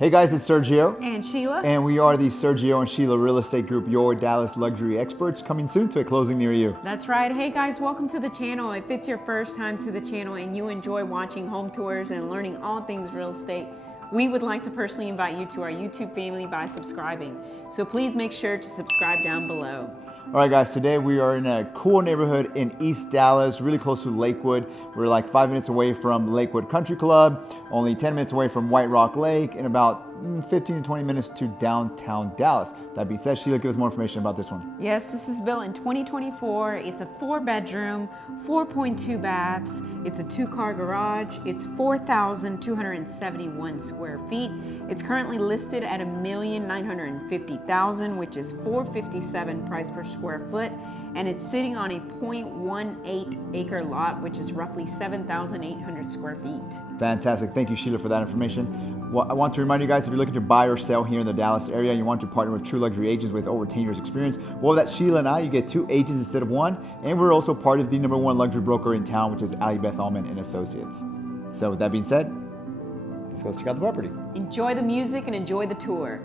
Hey guys, it's Sergio. And Sheila. And we are the Sergio and Sheila Real Estate Group, your Dallas luxury experts, coming soon to a closing near you. That's right. Hey guys, welcome to the channel. If it's your first time to the channel and you enjoy watching home tours and learning all things real estate, we would like to personally invite you to our YouTube family by subscribing. So please make sure to subscribe down below. All right guys, today we are in a cool neighborhood in East Dallas, really close to Lakewood. We're like 5 minutes away from Lakewood Country Club, only 10 minutes away from White Rock Lake, and about 15 to 20 minutes to downtown Dallas. That being said, Sheila, give us more information about this one. Yes, this is built in 2024. It's a 4-bedroom, 4.2 baths. It's a 2-car garage. It's 4,271 square feet. It's currently listed at $1,950,000, which is $457 price per square foot. And it's sitting on a 0.18 acre lot, which is roughly 7,800 square feet. Fantastic. Thank you, Sheila, for that information. Well, I want to remind you guys, if you're looking to buy or sell here in the Dallas area, and you want to partner with true luxury agents with over 10 years experience, well, that's Sheila and I. You get 2 agents instead of 1. And we're also part of the #1 luxury broker in town, which is Ali Beth Allman and Associates. So with that being said, let's go check out the property. Enjoy the music and enjoy the tour.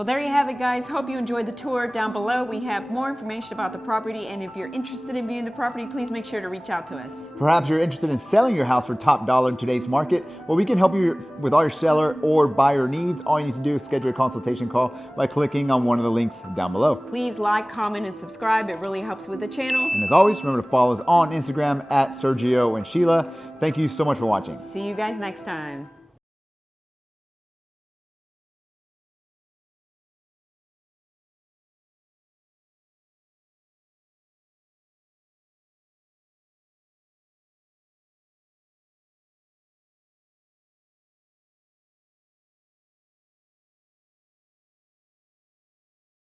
Well, there you have it, guys. Hope you enjoyed the tour. Down below, we have more information about the property, and if you're interested in viewing the property, please make sure to reach out to us. Perhaps you're interested in selling your house for top dollar in today's market. Well, we can help you with all your seller or buyer needs. All you need to do is schedule a consultation call by clicking on one of the links down below. Please like, comment, and subscribe. It really helps with the channel. And as always, remember to follow us on Instagram at Sergio and Sheila. Thank you so much for watching. See you guys next time.